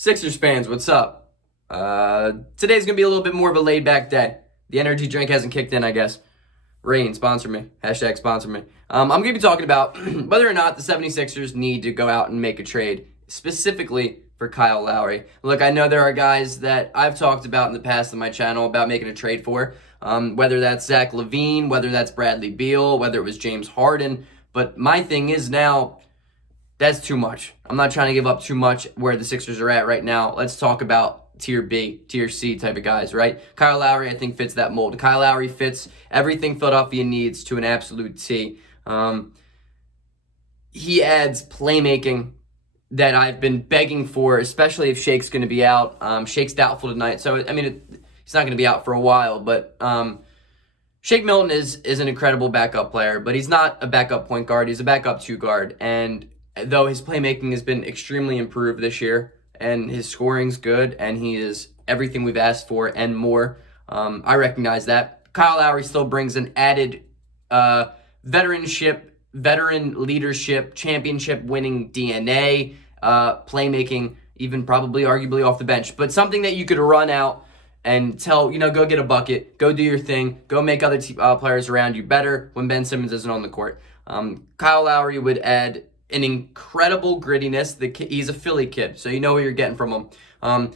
Sixers fans, what's up? Today's going to be a little bit more of a laid-back day. The energy drink hasn't kicked in, I guess. Rain, sponsor me. Hashtag sponsor me. I'm going to be talking about whether or not the 76ers need to go out and make a trade, specifically for Kyle Lowry. Look, I know there are guys that I've talked about in the past on my channel about making a trade for, whether that's Zach LaVine, whether that's Bradley Beal, whether it was James Harden. But my thing is now, that's too much. I'm not trying to give up too much where the Sixers are at right now. Let's talk about tier B, tier C type of guys, right? Kyle Lowry, I think, fits that mold. Kyle Lowry fits everything Philadelphia needs to an absolute T. He adds playmaking that I've been begging for, especially if Shake's going to be out. Shake's doubtful tonight, so, I mean, he's not going to be out for a while, but Shake Milton is an incredible backup player, but he's not a backup point guard. He's a backup two guard, and though his playmaking has been extremely improved this year, and his scoring's good, and he is everything we've asked for and more, I recognize that. Kyle Lowry still brings an added veteran leadership, championship-winning DNA, playmaking, even probably arguably off the bench, but something that you could run out and tell, go get a bucket, go do your thing, go make other players around you better when Ben Simmons isn't on the court. Kyle Lowry would add an incredible grittiness. He's a Philly kid, so you know what you're getting from him.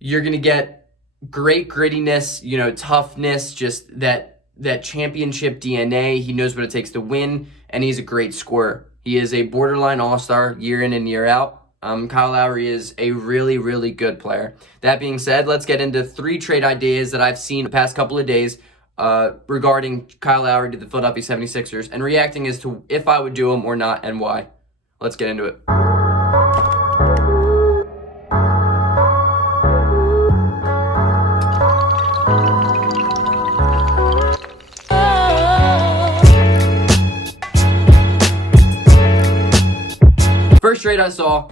You're going to get great grittiness, toughness, just that championship DNA. He knows what it takes to win, and he's a great scorer. He is a borderline all-star year in and year out. Kyle Lowry is a really, really good player. That being said, let's get into 3 trade ideas that I've seen the past couple of days regarding Kyle Lowry to the Philadelphia 76ers and reacting as to if I would do them or not and why. Let's get into it. First trade I saw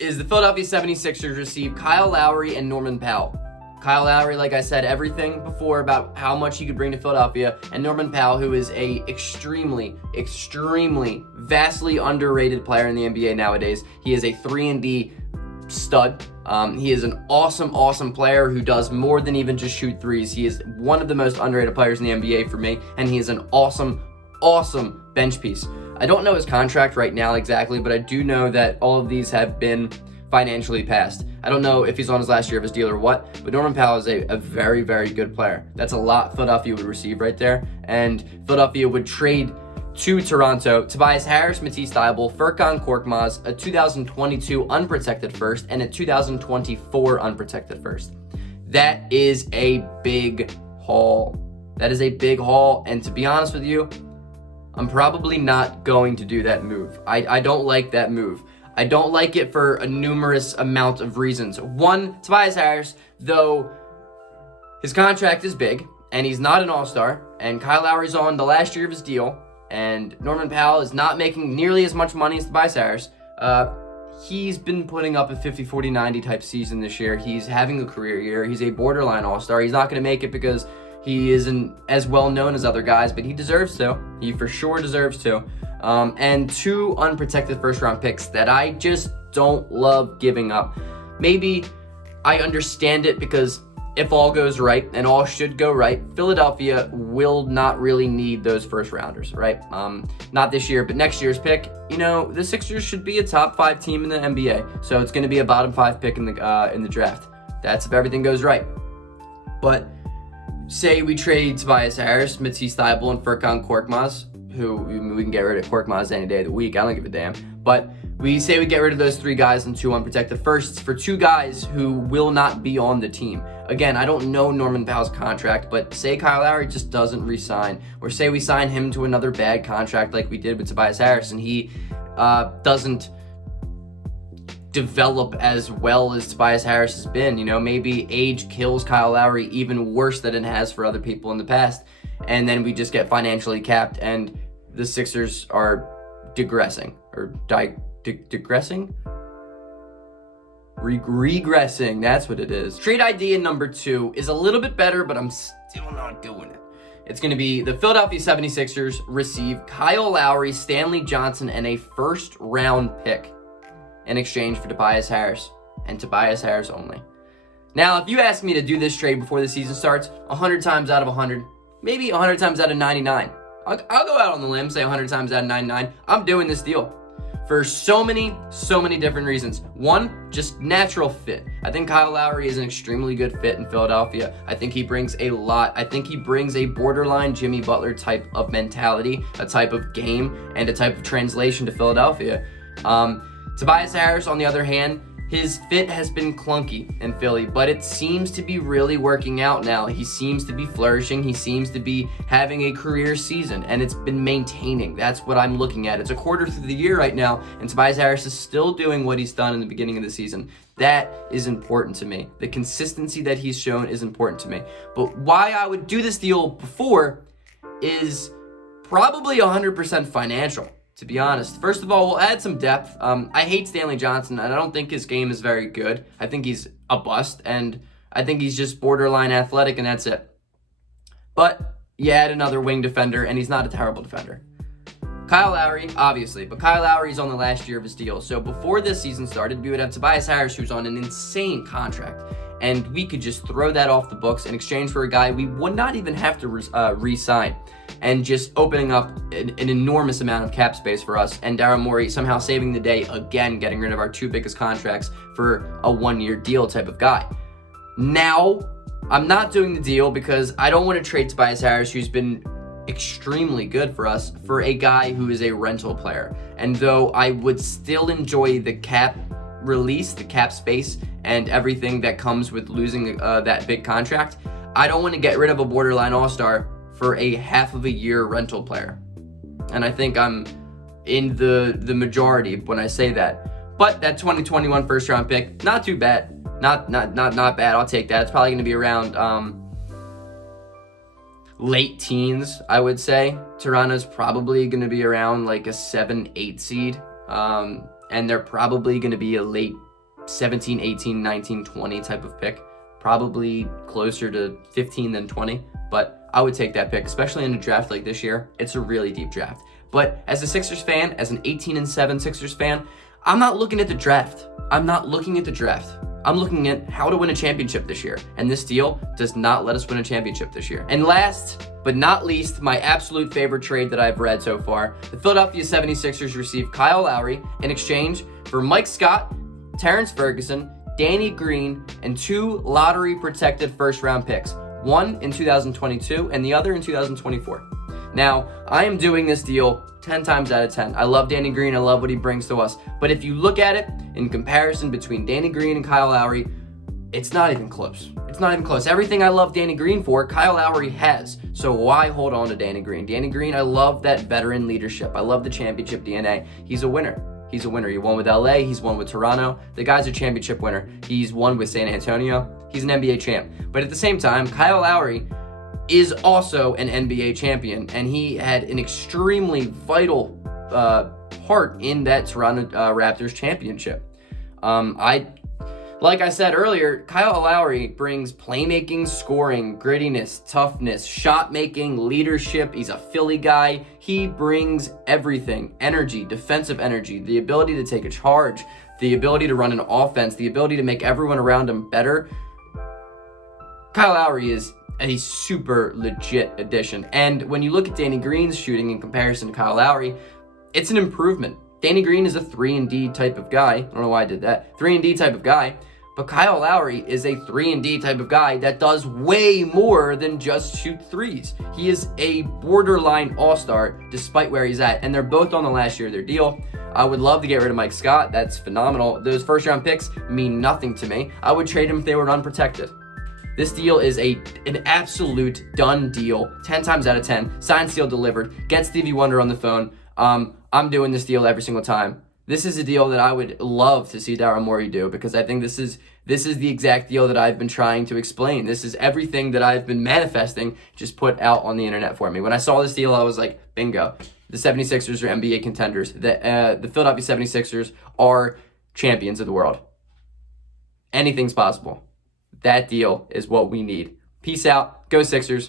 is the Philadelphia 76ers receive Kyle Lowry and Norman Powell. Kyle Lowry, like I said, everything before about how much he could bring to Philadelphia, and Norman Powell, who is a extremely, vastly underrated player in the NBA nowadays. He is a 3-and-D stud. He is an awesome player who does more than even just shoot threes. He is one of the most underrated players in the NBA for me, and he is an awesome bench piece. I don't know his contract right now exactly, but I do know that all of these have been financially passed. I don't know if he's on his last year of his deal or what, but Norman Powell is a very, very good player. That's a lot Philadelphia would receive right there, and Philadelphia would trade to Toronto Tobias Harris, Matisse Thybulle, Furkan Korkmaz, a 2022 unprotected first, and a 2024 unprotected first. That is a big haul. That is a big haul, and to be honest with you, I'm probably not going to do that move. I don't like that move. I don't like it for a numerous amount of reasons. One, Tobias Harris, though his contract is big, and he's not an all-star, and Kyle Lowry's on the last year of his deal, and Norman Powell is not making nearly as much money as Tobias Harris. He's been putting up a 50, 40, 90 type season this year. He's having a career year. He's a borderline all-star. He's not going to make it because he isn't as well known as other guys, but he deserves to. He for sure deserves to. And 2 unprotected first-round picks that I just don't love giving up. Maybe I understand it because if all goes right, and all should go right, Philadelphia will not really need those first-rounders, right? Not this year, but next year's pick, the Sixers should be a top 5 team in the NBA, so it's going to be a bottom 5 pick in the draft. That's if everything goes right. But say we trade Tobias Harris, Matisse Thybulle, and Furkan Korkmaz, who we can get rid of Korkmaz any day of the week. I don't give a damn. But we say we get rid of those 3 guys and 2 unprotected firsts for 2 guys who will not be on the team. Again, I don't know Norman Powell's contract, but say Kyle Lowry just doesn't re-sign, or say we sign him to another bad contract like we did with Tobias Harris, and he doesn't develop as well as Tobias Harris has been. Maybe age kills Kyle Lowry even worse than it has for other people in the past, and then we just get financially capped, and the Sixers are digressing, or digressing? Regressing, that's what it is. Trade idea number 2 is a little bit better, but I'm still not doing it. It's going to be the Philadelphia 76ers receive Kyle Lowry, Stanley Johnson, and a first-round pick in exchange for Tobias Harris. and Tobias Harris only. Now, if you ask me to do this trade before the season starts, 100 times out of 100, maybe 100 times out of 99, I'll go out on the limb, say 100 times out of 99, I'm doing this deal. For so many different reasons. One, just natural fit. I think Kyle Lowry is an extremely good fit in Philadelphia. I think he brings a lot. I think he brings a borderline Jimmy Butler type of mentality, a type of game, and a type of translation to Philadelphia. Tobias Harris, on the other hand, his fit has been clunky in Philly, but it seems to be really working out now. He seems to be flourishing. He seems to be having a career season, and it's been maintaining. That's what I'm looking at. It's a quarter through the year right now, and Tobias Harris is still doing what he's done in the beginning of the season. That is important to me. The consistency that he's shown is important to me. But why I would do this deal before is probably 100% financial. To be honest. First of all, we'll add some depth. I hate Stanley Johnson, and I don't think his game is very good. I think he's a bust, and I think he's just borderline athletic, and that's it. But you add another wing defender, and he's not a terrible defender. Kyle Lowry, obviously, but Kyle Lowry's on the last year of his deal. So before this season started, we would have Tobias Harris, who's on an insane contract, and we could just throw that off the books in exchange for a guy we would not even have to re-sign, and just opening up an enormous amount of cap space for us, and Daryl Morey somehow saving the day again, getting rid of our two biggest contracts for a one-year deal type of guy. Now, I'm not doing the deal because I don't want to trade Tobias Harris, who's been extremely good for us, for a guy who is a rental player. And though I would still enjoy the cap release, the cap space, and everything that comes with losing that big contract, I don't want to get rid of a borderline all-star for a half of a year rental player. And I think I'm in the majority when I say that. But that 2021 first round pick, not too bad. Not bad. I'll take that. It's probably going to be around late teens, I would say. Toronto's probably going to be around like a 7-8 seed. And they're probably going to be a late 17, 18, 19, 20 type of pick. Probably closer to 15 than 20. But I would take that pick, especially in a draft like this year. It's a really deep draft. But as a Sixers fan, as an 18-7 Sixers fan, I'm not looking at the draft. I'm looking at how to win a championship this year. And this deal does not let us win a championship this year. And last but not least, my absolute favorite trade that I've read so far, the Philadelphia 76ers received Kyle Lowry in exchange for Mike Scott, Terrence Ferguson, Danny Green, and 2 lottery-protected first-round picks. One in 2022 and the other in 2024. Now, I am doing this deal 10 times out of 10. I love Danny Green. I love what he brings to us. But if you look at it in comparison between Danny Green and Kyle Lowry, it's not even close. It's not even close. Everything I love Danny Green for, Kyle Lowry has. So why hold on to Danny Green? Danny Green, I love that veteran leadership. I love the championship DNA. He's a winner. He's a winner. He won with LA. He's won with Toronto. The guy's a championship winner. He's won with San Antonio. He's an NBA champ. But at the same time, Kyle Lowry is also an NBA champion, and he had an extremely vital part in that Toronto Raptors championship. Like I said earlier, Kyle Lowry brings playmaking, scoring, grittiness, toughness, shot making, leadership. He's a Philly guy. He brings everything: energy, defensive energy, the ability to take a charge, the ability to run an offense, the ability to make everyone around him better. Kyle Lowry is a super legit addition. And when you look at Danny Green's shooting in comparison to Kyle Lowry, it's an improvement. Danny Green is a 3-and-D type of guy. I don't know why I did that. 3-and-D type of guy. But Kyle Lowry is a 3-and-D type of guy that does way more than just shoot threes. He is a borderline all-star despite where he's at. And they're both on the last year of their deal. I would love to get rid of Mike Scott. That's phenomenal. Those first-round picks mean nothing to me. I would trade him if they were unprotected. This deal is an absolute done deal. 10 times out of 10. Signed, sealed, delivered. Get Stevie Wonder on the phone. I'm doing this deal every single time. This is a deal that I would love to see Daryl Morey do, because I think this is the exact deal that I've been trying to explain. This is everything that I've been manifesting, just put out on the internet for me. When I saw this deal, I was like, bingo. The 76ers are NBA contenders. The Philadelphia 76ers are champions of the world. Anything's possible. That deal is what we need. Peace out. Go Sixers.